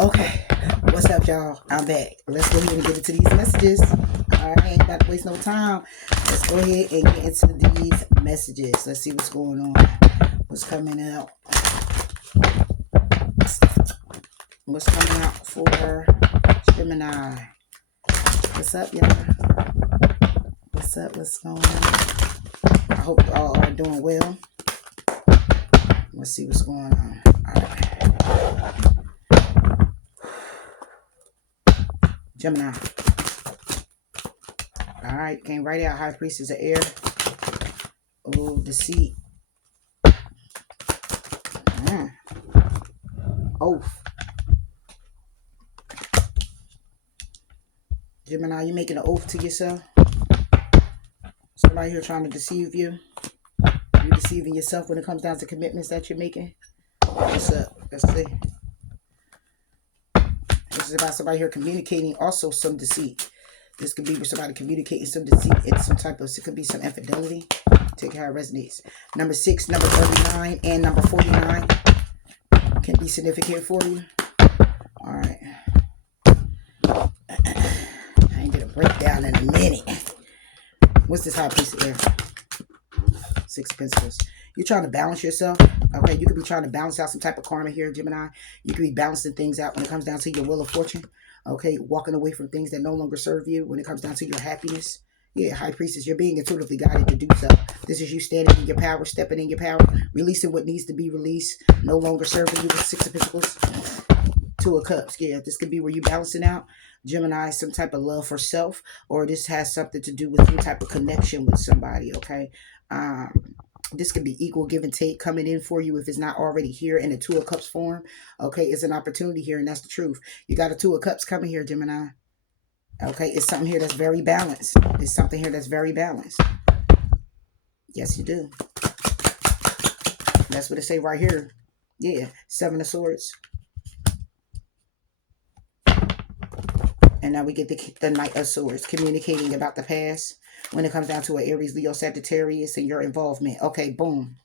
Okay, what's up, y'all? I'm back. Let's go ahead and get into these messages. All right, ain't got to waste no time. Let's go ahead and get into these messages. Let's see what's going on. What's coming out? What's coming out for Gemini? What's up, y'all? What's up? What's going on? I hope you all are doing well. Let's see what's going on. All right. Gemini. All right, came right out. High Priestess of Air. Oh, deceit. Oath. Gemini, you making an oath to yourself? Somebody here trying to deceive you. You're deceiving yourself when it comes down to commitments that you're making. What's up? Let's see. This is about somebody here communicating also some deceit. This could be with somebody communicating some deceit. It's some type of, it could be some infidelity. Take how it resonates. Number 6, number 39, and number 49 can be significant for you. All right. I ain't gonna break down in a minute. What's this high piece of air? 6 of Pentacles. You're trying to balance yourself. Okay, you could be trying to balance out some type of karma here, Gemini. You could be balancing things out when it comes down to your wheel of fortune. Okay, walking away from things that no longer serve you when it comes down to your happiness. Yeah, High Priestess, you're being intuitively guided to do so. This is you standing in your power, stepping in your power, releasing what needs to be released, no longer serving you with 6 of Pentacles. 2 of Cups. Yeah, this could be where you're balancing out, Gemini, some type of love for self, or this has something to do with some type of connection with somebody, okay? This could be equal give and take coming in for you if it's not already here in the 2 of Cups form. Okay, it's an opportunity here, and that's the truth. You got a 2 of Cups coming here, Gemini. Okay, it's something here that's very balanced. It's something here that's very balanced. Yes, you do. That's what it say right here. Yeah, 7 of Swords. And now we get the Knight of Swords, communicating about the past when it comes down to an Aries, Leo, Sagittarius, and your involvement. Okay, boom.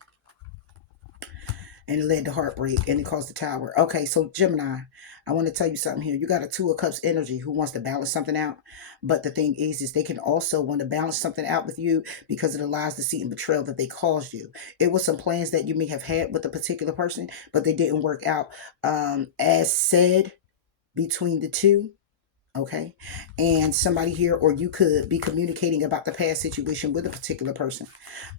And it led to heartbreak, and it caused the Tower. Okay, so Gemini, I want to tell you something here. You got a 2 of Cups energy who wants to balance something out. But the thing is they can also want to balance something out with you because of the lies, deceit, and betrayal that they caused you. It was some plans that you may have had with a particular person, but they didn't work out as said between the two. Okay, and somebody here, or you could be communicating about the past situation with a particular person.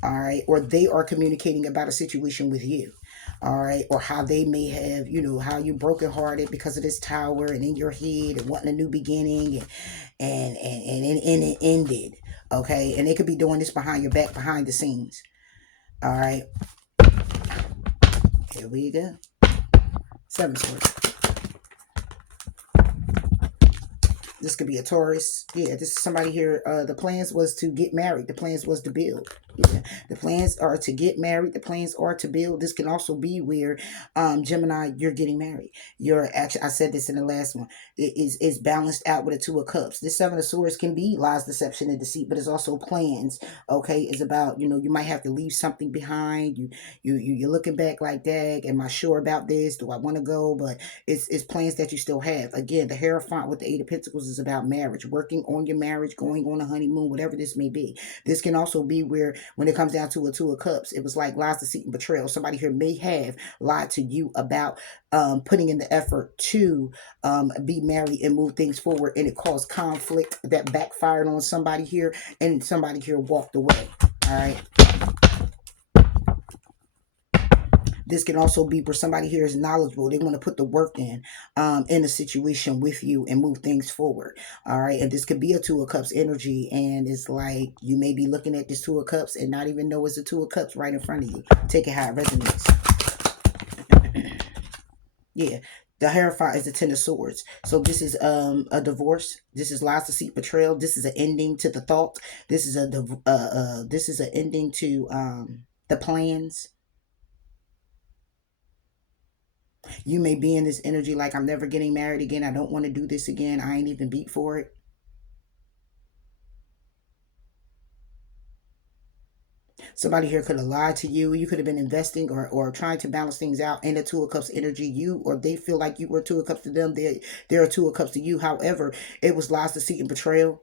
All right, or they are communicating about a situation with you. All right, or how they may have, how you brokenhearted because of this Tower and in your head and wanting a new beginning, and it ended. Okay, and they could be doing this behind your back, behind the scenes. All right, here we go. 7 swords. This could be a Taurus. Yeah, this is somebody here. The plans was to get married. The plans was to build. Yeah, the plans are to get married. The plans are to build. This can also be where, Gemini, you're getting married. You're actually, I said this in the last one. It is balanced out with a 2 of Cups. This 7 of Swords can be lies, deception, and deceit, but it's also plans. Okay, it's about, you might have to leave something behind. You're looking back like, dag, am I sure about this? Do I want to go? But it's plans that you still have. Again, the Hierophant with the 8 of Pentacles is about marriage, working on your marriage, going on a honeymoon, whatever this may be. This can also be where, when it comes down to a 2 of Cups, it was like lies, deceit, and betrayal. Somebody here may have lied to you about putting in the effort to be married and move things forward, and it caused conflict that backfired on somebody here, and somebody here walked away. All right. This can also be where somebody here is knowledgeable. They want to put the work in a situation with you and move things forward. All right. And this could be a 2 of Cups energy. And it's like you may be looking at this 2 of Cups and not even know it's a 2 of Cups right in front of you. Take it how it resonates. Yeah. The Hierophant is the 10 of Swords. So this is a divorce. This is lies, deceit, betrayal. This is an ending to the thought. This is an ending to the plans. You may be in this energy like, I'm never getting married again. I don't want to do this again. I ain't even beat for it. Somebody here could have lied to you. You could have been investing or trying to balance things out in the Two of Cups energy. You or they feel like you were Two of Cups to them. They're Two of Cups to you. However, it was lies, deceit, and betrayal.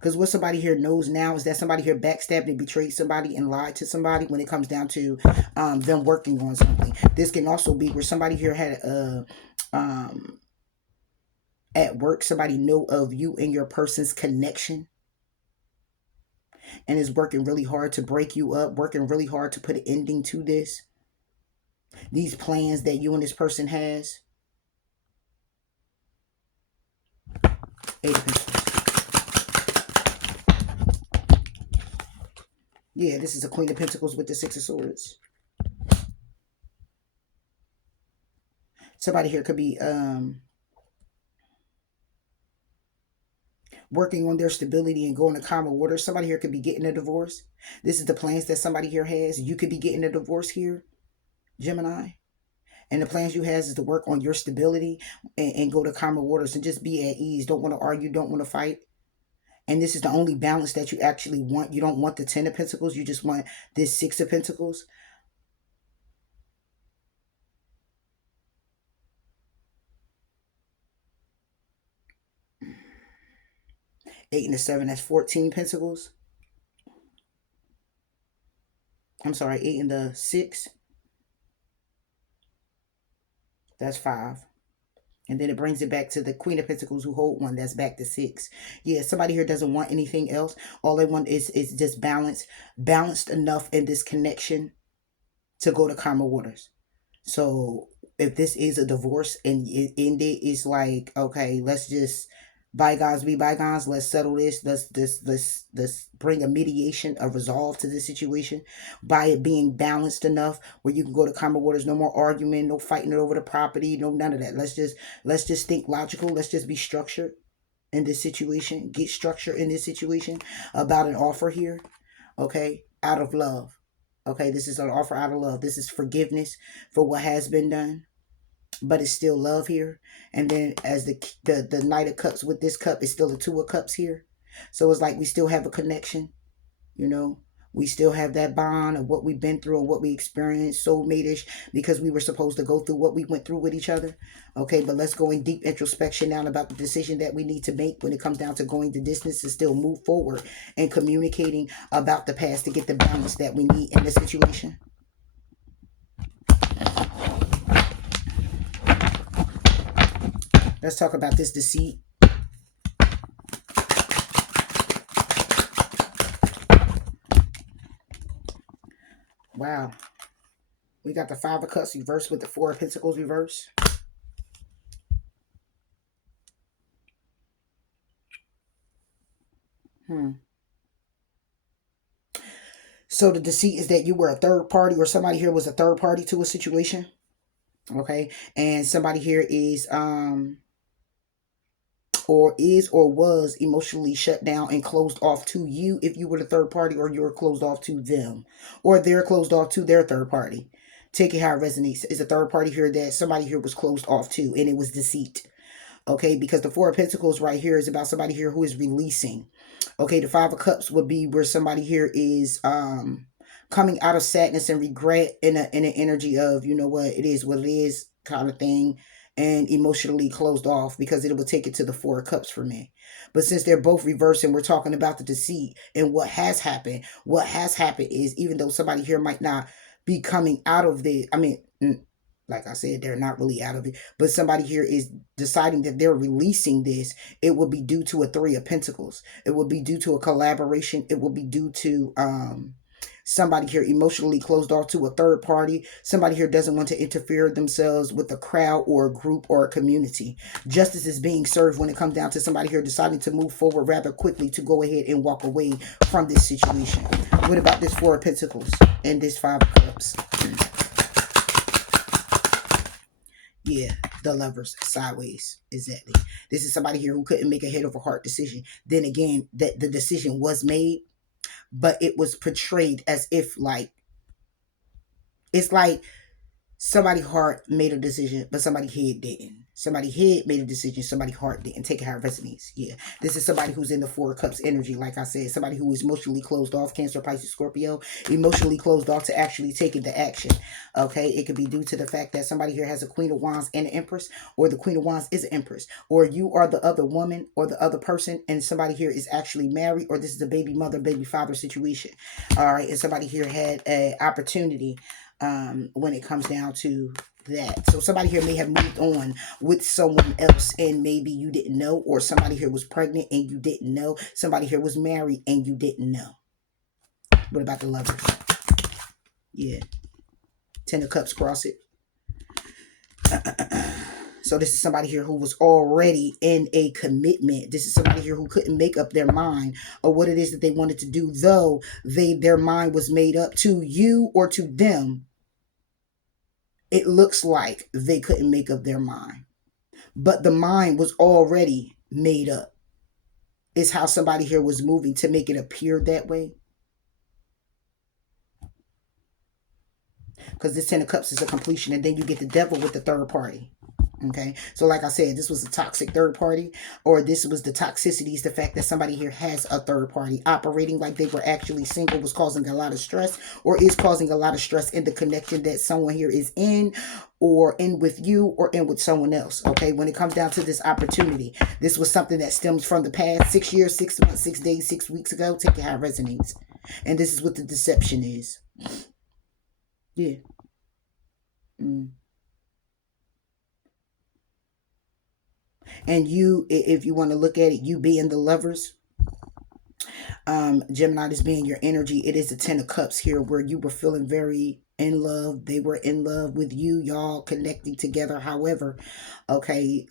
Because what somebody here knows now is that somebody here backstabbed and betrayed somebody and lied to somebody when it comes down to them working on something. This can also be where somebody here had at work, somebody know of you and your person's connection and is working really hard to break you up, working really hard to put an ending to this. These plans that you and this person has. Eight of Pentacles. Yeah, this is a Queen of Pentacles with the Six of Swords. Somebody here could be working on their stability and going to calmer waters. Somebody here could be getting a divorce. This is the plans that somebody here has. You could be getting a divorce here, Gemini. And the plans you has is to work on your stability and go to calmer waters and just be at ease. Don't want to argue, don't want to fight. And this is the only balance that you actually want. You don't want the Ten of Pentacles. You just want this Six of Pentacles. Eight and the Seven, that's 14 Pentacles. I'm sorry, 8 and the 6. That's 5. And then it brings it back to the Queen of Pentacles who hold 1. That's back to 6. Yeah, somebody here doesn't want anything else. All they want is just balance. Balanced enough in this connection to go to calmer waters. So if this is a divorce and it is like, okay, let's just bygones be bygones. Let's settle this. Let's bring a mediation, a resolve to this situation by it being balanced enough where you can go to calmer waters. No more argument, no fighting it over the property, no none of that. Let's just think logical. Let's just be structured in this situation. Get structure in this situation about an offer here. Okay, out of love. Okay, this is an offer out of love. This is forgiveness for what has been done, but it's still love here. And then as the Knight of Cups with this cup, it's still the Two of Cups here. So it's like we still have a connection, you know. We still have that bond of what we've been through and what we experienced, soulmate-ish, because we were supposed to go through what we went through with each other. Okay, but let's go in deep introspection now about the decision that we need to make when it comes down to going the distance to still move forward and communicating about the past to get the balance that we need in the situation. Let's talk about this deceit. Wow. We got the Five of Cups reversed with the Four of Pentacles reversed. So the deceit is that you were a third party, or somebody here was a third party to a situation. Okay. And somebody here is or was emotionally shut down and closed off to you if you were the third party, or you were closed off to them, or they're closed off to their third party. Take it how it resonates. Is a third party here that somebody here was closed off to, and it was deceit. Okay, because the Four of Pentacles right here is about somebody here who is releasing. Okay, the Five of Cups would be where somebody here is coming out of sadness and regret in an energy of, you know what it is kind of thing, and emotionally closed off because it will take it to the Four of Cups for me. But since they're both reversed and we're talking about the deceit and what has happened is, even though somebody here might not be coming out of the, like I said, they're not really out of it, but somebody here is deciding that they're releasing this. It will be due to a Three of Pentacles. It will be due to a collaboration. It will be due to somebody here emotionally closed off to a third party. Somebody here doesn't want to interfere themselves with a crowd or a group or a community. Justice is being served when it comes down to somebody here deciding to move forward rather quickly to go ahead and walk away from this situation. What about this Four of Pentacles and this Five of Cups? Yeah, the Lovers sideways. Exactly. This is somebody here who couldn't make a head over heart decision. Then again, that the decision was made, but it was portrayed as if like, it's like somebody heart made a decision, but somebody head didn't. Somebody head made a decision. Somebody heart didn't. Take it how it resonates. Yeah. This is somebody who's in the Four of Cups energy. Like I said, somebody who is emotionally closed off. Cancer, Pisces, Scorpio. Emotionally closed off to actually taking the action. Okay. It could be due to the fact that somebody here has a Queen of Wands and an Empress. Or the Queen of Wands is an Empress. Or you are the other woman or the other person. And somebody here is actually married. Or this is a baby mother, baby father situation. All right. And somebody here had an opportunity when it comes down to that. So somebody here may have moved on with someone else and maybe you didn't know, or somebody here was pregnant and you didn't know. Somebody here was married and you didn't know. What about the Lovers? Yeah. Ten of Cups, cross it. So this is somebody here who was already in a commitment. This is somebody here who couldn't make up their mind or what it is that they wanted to do, though their mind was made up. To you or to them, it looks like they couldn't make up their mind. But the mind was already made up. Is how somebody here was moving to make it appear that way. Because this Ten of Cups is a completion. And then you get the Devil with the third party. Okay. So like I said, this was a toxic third party. Or this was the toxicities. The fact that somebody here has a third party. Operating like they were actually single was causing a lot of stress. Or is causing a lot of stress in the connection that someone here is in. Or in with you. Or in with someone else. Okay. When it comes down to this opportunity. This was something that stems from the past 6 years, 6 months, 6 days, 6 weeks ago. Take it how it resonates. And this is what the deception is. Yeah. And you, if you want to look at it, you being the Lovers, Gemini is being your energy. It is the Ten of Cups here where you were feeling very in love. They were in love with you, y'all connecting together. However, okay,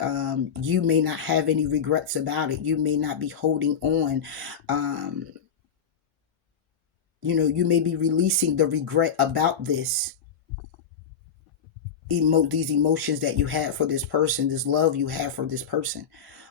you may not have any regrets about it. You may not be holding on. You may be releasing the regret about this. These emotions that you have for this person, this love you have for this person.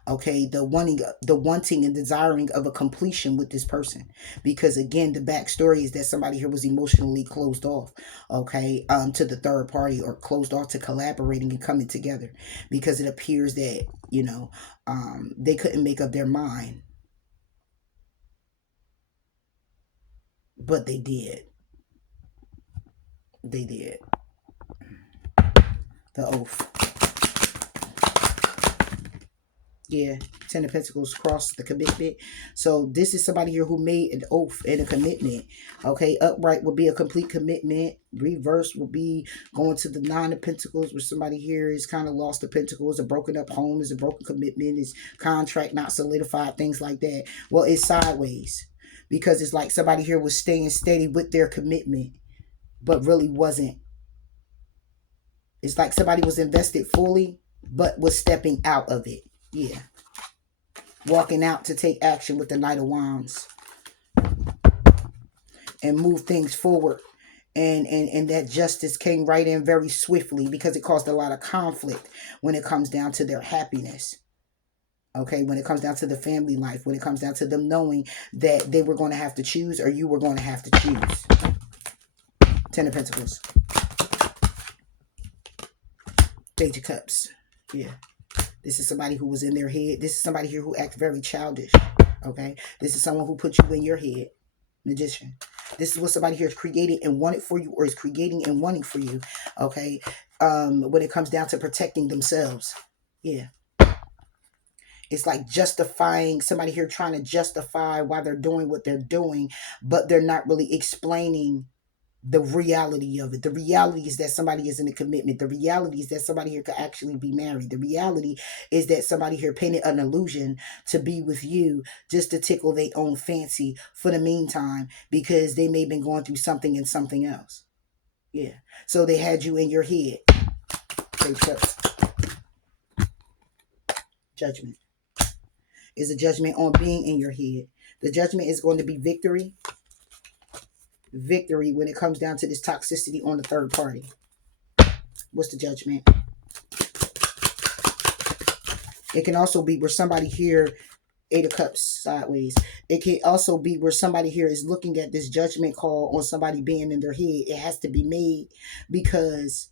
Okay, the wanting and desiring of a completion with this person, because again, the backstory is that somebody here was emotionally closed off, okay, to the third party, or closed off to collaborating and coming together, because it appears that they couldn't make up their mind, but they did. They did. The Oath. Yeah, Ten of Pentacles cross the commitment. So this is somebody here who made an oath and a commitment. Okay, upright will be a complete commitment. Reverse will be going to the Nine of Pentacles, where somebody here is kind of lost the Pentacles, a broken up home, is a broken commitment, is contract not solidified, things like that. Well, it's sideways, because it's like somebody here was staying steady with their commitment, but really wasn't. It's like somebody was invested fully, but was stepping out of it. Yeah. Walking out to take action with the Knight of Wands. And move things forward. And that justice came right in very swiftly, because it caused a lot of conflict when it comes down to their happiness. Okay, when it comes down to the family life, when it comes down to them knowing that they were going to have to choose, or you were going to have to choose. Ten of Pentacles. Page of Cups. Yeah. This is somebody who was in their head. This is somebody here who acts very childish. Okay. This is someone who put you in your head. Magician. This is what somebody here is creating and wanted for you, or is creating and wanting for you. Okay. When it comes down to protecting themselves. Yeah. It's like justifying, somebody here trying to justify why they're doing what they're doing, but they're not really explaining the reality of it. The reality is that somebody is in a commitment. The reality is that somebody here could actually be married. The reality is that somebody here painted an illusion to be with you just to tickle their own fancy for the meantime, because they may have been going through something and something else. Yeah. So they had you in your head. Judgment. Is a judgment on being in your head. The judgment is going to be victory. Victory when it comes down to this toxicity on the third party. What's the judgment? It can also be where somebody here, Eight of Cups sideways. It can also be where somebody here is looking at this judgment call on somebody being in their head. It has to be made because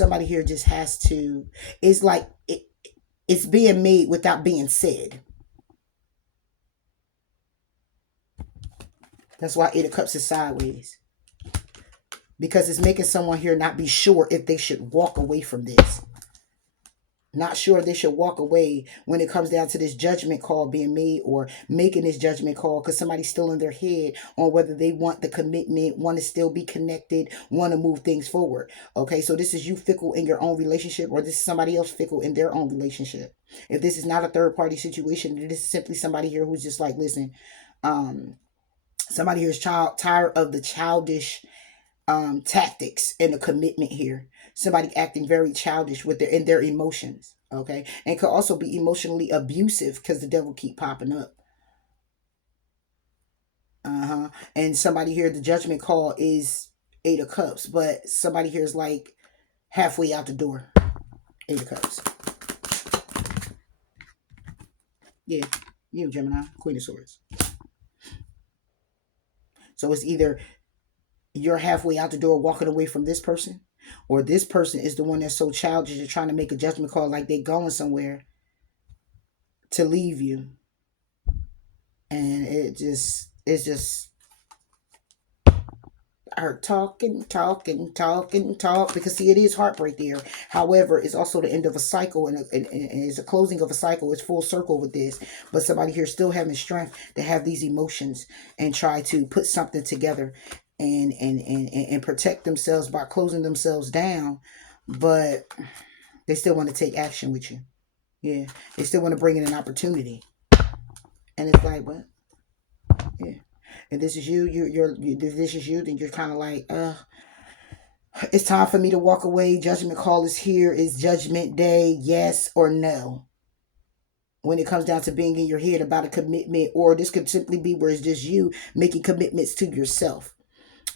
somebody here just has to, it's like it's being made without being said. That's why Eight of Cups is sideways. Because it's making someone here not be sure if they should walk away from this. Not sure they should walk away when it comes down to this judgment call being made, or making this judgment call, because somebody's still in their head on whether they want the commitment, want to still be connected, want to move things forward. Okay, so this is you fickle in your own relationship, or this is somebody else fickle in their own relationship. If this is not a third party situation, this is simply somebody here who's just like, listen, somebody here is tired of the childish tactics and the commitment here. Somebody acting very childish with their emotions. Okay, and could also be emotionally abusive because the devil keep popping up. And somebody here, the judgment call is Eight of Cups, but somebody here is like halfway out the door. Eight of Cups. Yeah, you Gemini, Queen of Swords. So it's either you're halfway out the door walking away from this person, or this person is the one that's so childish and trying to make a judgment call like they going somewhere to leave you. And it's just her talking, because see, it is heartbreak there. However, it's also the end of a cycle, and it's a closing of a cycle. It's full circle with this, but somebody here still having strength to have these emotions and try to put something together and protect themselves by closing themselves down, but they still want to take action with you. Yeah, they still want to bring in an opportunity, and it's like, what? Yeah. And this is you. This is you. Then you're kind of like, it's time for me to walk away. Judgment call is here. Is judgment day? Yes or no? When it comes down to being in your head about a commitment, or this could simply be where it's just you making commitments to yourself.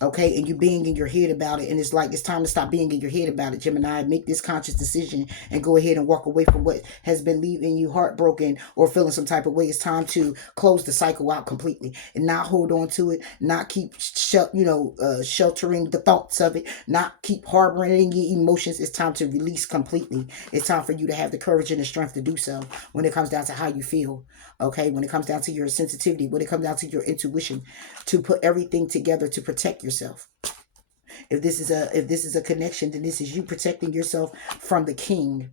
Okay, and you being in your head about it, and it's like it's time to stop being in your head about it, Gemini. Make this conscious decision and go ahead and walk away from what has been leaving you heartbroken or feeling some type of way. It's time to close the cycle out completely and not hold on to it, not keep sheltering the thoughts of it, not keep harboring it in your emotions. It's time to release completely. It's time for you to have the courage and the strength to do so when it comes down to how you feel. Okay, when it comes down to your sensitivity, when it comes down to your intuition, to put everything together to protect yourself. If this is a connection, then this is you protecting yourself from the king.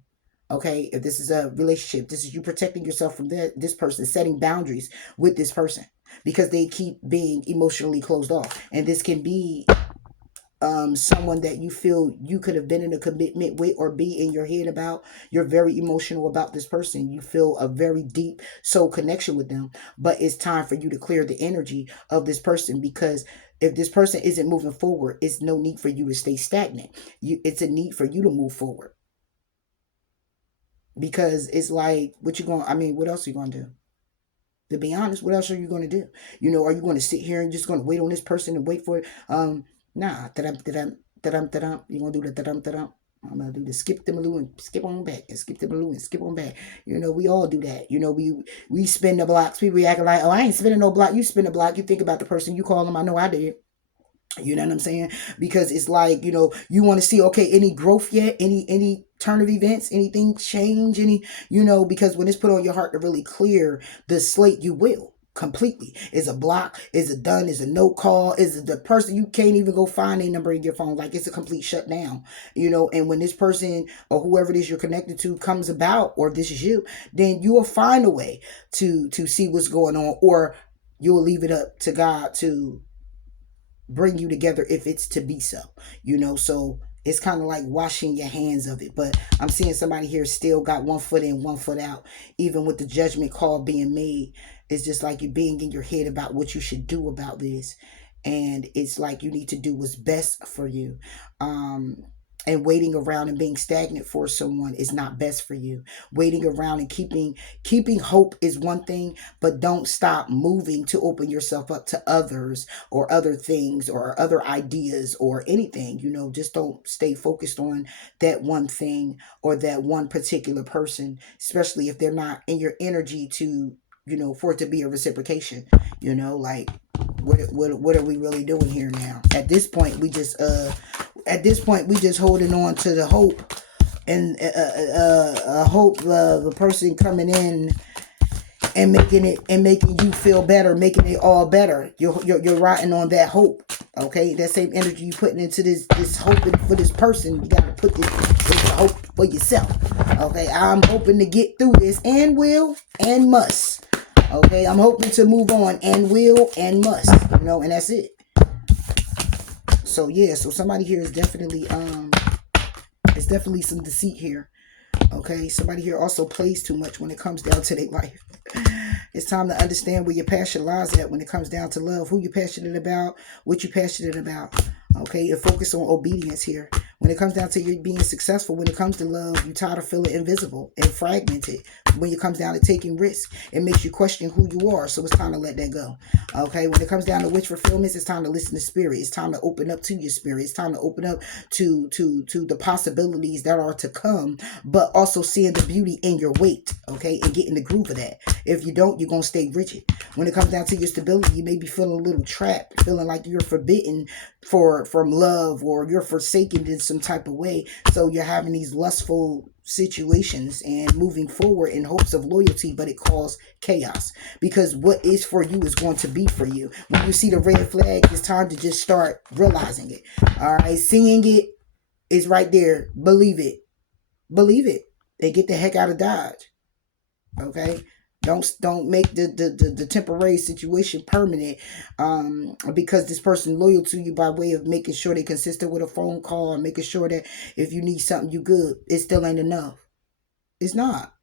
Okay, if this is a relationship, this is you protecting yourself from this person, setting boundaries with this person because they keep being emotionally closed off. And this can be someone that you feel you could have been in a commitment with or be in your head about. You're very emotional about this person. You feel a very deep soul connection with them, but it's time for you to clear the energy of this person, because if this person isn't moving forward, it's no need for you to stay stagnant. It's a need for you to move forward, because it's like, what else are you going to do? To be honest, what else are you going to do? Are you going to sit here and just going to wait on this person and wait for it? Nah. You're going to do the da-dum. I'm going to do the skip the maloo and skip on back and skip the maloo and skip on back. We all do that. We spin the blocks. People acting like, oh, I ain't spinning no block. You spin the block. You think about the person. You call them. I know I did. You know what I'm saying? Because it's like, you want to see, okay, any growth yet? Any turn of events? Anything change? Because when it's put on your heart to really clear the slate, you will completely. Is a block? Is it done? Is a no call? Is it the person you can't even go find a number in your phone? Like, it's a complete shutdown, and when this person or whoever it is you're connected to comes about, or this is you, then you will find a way to see what's going on, or you'll leave it up to God to bring you together if it's to be so. So it's kind of like washing your hands of it. But I'm seeing somebody here still got one foot in, one foot out, even with the judgment call being made. It's just like you being in your head about what you should do about this, and it's like you need to do what's best for you. And waiting around and being stagnant for someone is not best for you. Waiting around and keeping hope is one thing, but don't stop moving to open yourself up to others or other things or other ideas or anything. Just don't stay focused on that one thing or that one particular person, especially if they're not in your energy to, for it to be a reciprocation. Like, what are we really doing here now? At this point, we just at this point, we just holding on to the hope and hope the person coming in and making you feel better, making it all better. You're riding on that hope. Okay, that same energy you putting into this hoping for this person, you gotta put this hope for yourself. Okay, I'm hoping to get through this and will and must. Okay, I'm hoping to move on and will and must. And that's it. So yeah, so somebody here is definitely it's definitely some deceit here. Okay, somebody here also plays too much when it comes down to their life. It's time to understand where your passion lies at when it comes down to love. Who you're passionate about, what you're passionate about. Okay, and focus on obedience here. When it comes down to you being successful, when it comes to love, you're tired of feeling invisible and fragmented. When it comes down to taking risks, it makes you question who you are. So it's time to let that go. Okay, when it comes down to wish fulfillments, it's time to listen to spirit. It's time to open up to your spirit. It's time to open up to the possibilities that are to come, but also seeing the beauty in your weight. Okay, and getting the groove of that. If you don't, you're gonna stay rigid. When it comes down to your stability, you may be feeling a little trapped, feeling like you're forbidden from love, or you're forsaken in some type of way. So you're having these lustful situations and moving forward in hopes of loyalty, but it causes chaos, because what is for you is going to be for you. When you see the red flag, it's time to just start realizing it. All right, seeing it is right there. Believe it, and get the heck out of Dodge. Okay, don't make the temporary situation permanent, because this person loyal to you by way of making sure they consistent with a phone call and making sure that if you need something, you good. It still ain't enough. It's not.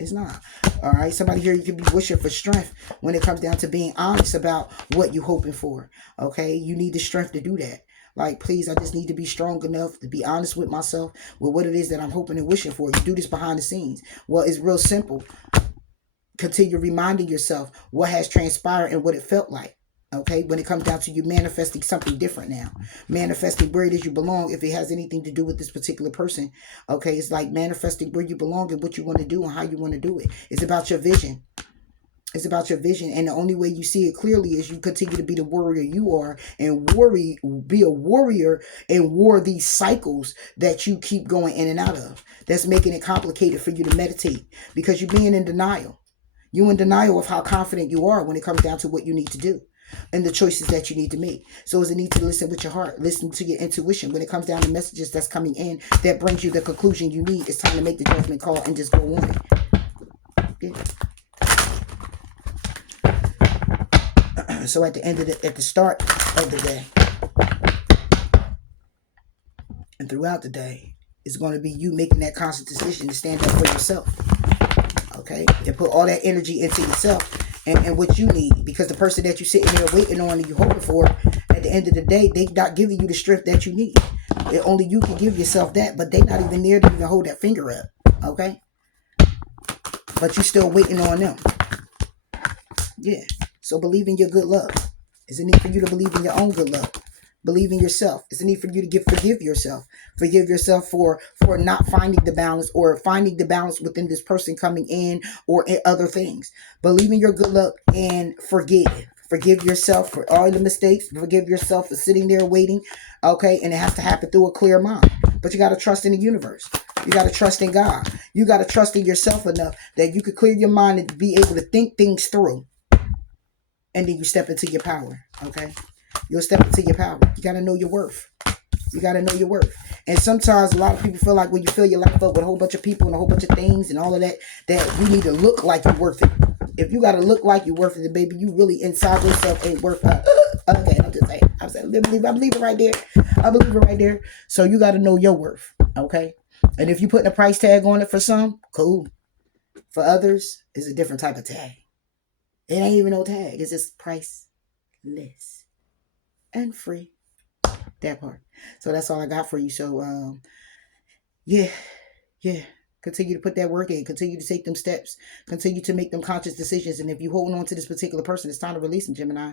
It's not. All right, somebody here, you could be wishing for strength when it comes down to being honest about what you're hoping for. Okay, you need the strength to do that. Like, please, I just need to be strong enough to be honest with myself with what it is that I'm hoping and wishing for. You do this behind the scenes. Well, it's real simple. Continue reminding yourself what has transpired and what it felt like. Okay, when it comes down to you manifesting something different now, manifesting where it is you belong, if it has anything to do with this particular person. Okay, it's like manifesting where you belong and what you want to do and how you want to do it. It's about your vision. It's about your vision, and the only way you see it clearly is you continue to be the warrior you are, and be a warrior and war these cycles that you keep going in and out of. That's making it complicated for you to meditate, because you're being in denial. You're in denial of how confident you are when it comes down to what you need to do and the choices that you need to make. So it's a need to listen with your heart, listen to your intuition. When it comes down to messages that's coming in that brings you the conclusion you need, it's time to make the judgment call and just go on it. Yeah. So at the start of the day and throughout the day, it's going to be you making that conscious decision to stand up for yourself. Okay, and put all that energy into yourself and what you need, because the person that you're sitting there waiting on and you hoping for, at the end of the day, they not giving you the strength that you need. Only you can give yourself that, but they not even there to even hold that finger up. Okay, but you still waiting on them. Yeah, so believe in your good luck. It's a need for you to believe in your own good luck. Believe in yourself. It's a need for you to forgive yourself. Forgive yourself for not finding the balance, or finding the balance within this person coming in, or in other things. Believe in your good luck and forgive. Forgive yourself for all the mistakes. Forgive yourself for sitting there waiting. Okay, and it has to happen through a clear mind. But you got to trust in the universe. You got to trust in God. You got to trust in yourself enough that you could clear your mind and be able to think things through. And then you step into your power. Okay. You'll step into your power. You got to know your worth. You got to know your worth. And sometimes a lot of people feel like when you fill your life up with a whole bunch of people and a whole bunch of things and all of that, that you need to look like you're worth it. If you got to look like you're worth it, baby, you really inside yourself ain't worth it. Okay, I'm just saying. I believe it right there. I believe it right there. So you got to know your worth. Okay. And if you putting a price tag on it for some, cool. For others, it's a different type of tag. It ain't even no tag. It's just priceless and free. That part. So that's all I got for you. So yeah. Continue to put that work in. Continue to take them steps. Continue to make them conscious decisions. And if you're holding on to this particular person, it's time to release them, Gemini.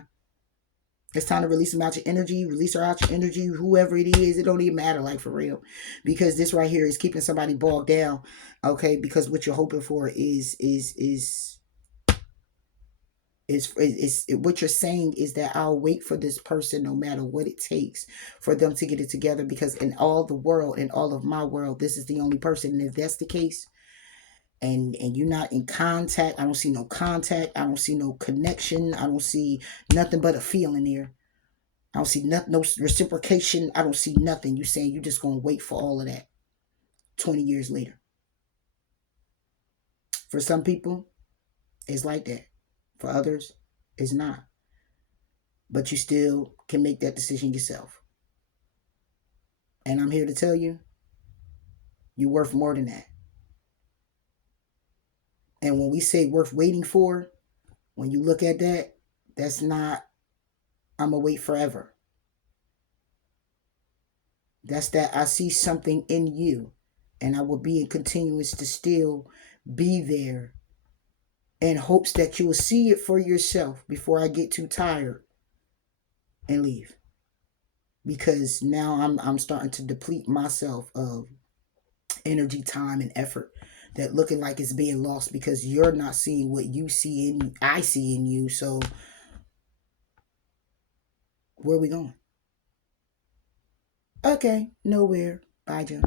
It's time to release them out your energy. Release her out your energy. Whoever it is, it don't even matter, like, for real. Because this right here is keeping somebody bogged down. Okay, because what you're hoping for is What you're saying is that I'll wait for this person no matter what it takes for them to get it together, because in all the world, in all of my world, this is the only person. And if that's the case, and you're not in contact, I don't see no contact, I don't see no connection, I don't see nothing but a feeling there. I don't see nothing, no reciprocation, I don't see nothing. You saying you're just gonna wait for all of that 20 years later. For some people, it's like that. For others, it's not. But you still can make that decision yourself. And I'm here to tell you, you're worth more than that. And when we say worth waiting for, when you look at that, that's not, I'm going to wait forever. That's that I see something in you, and I will be in continuance to still be there in hopes that you will see it for yourself before I get too tired and leave. Because now I'm starting to deplete myself of energy, time, and effort that looking like it's being lost because you're not seeing what you see in I see in you. So where are we going? Okay, nowhere. Bye, Joe.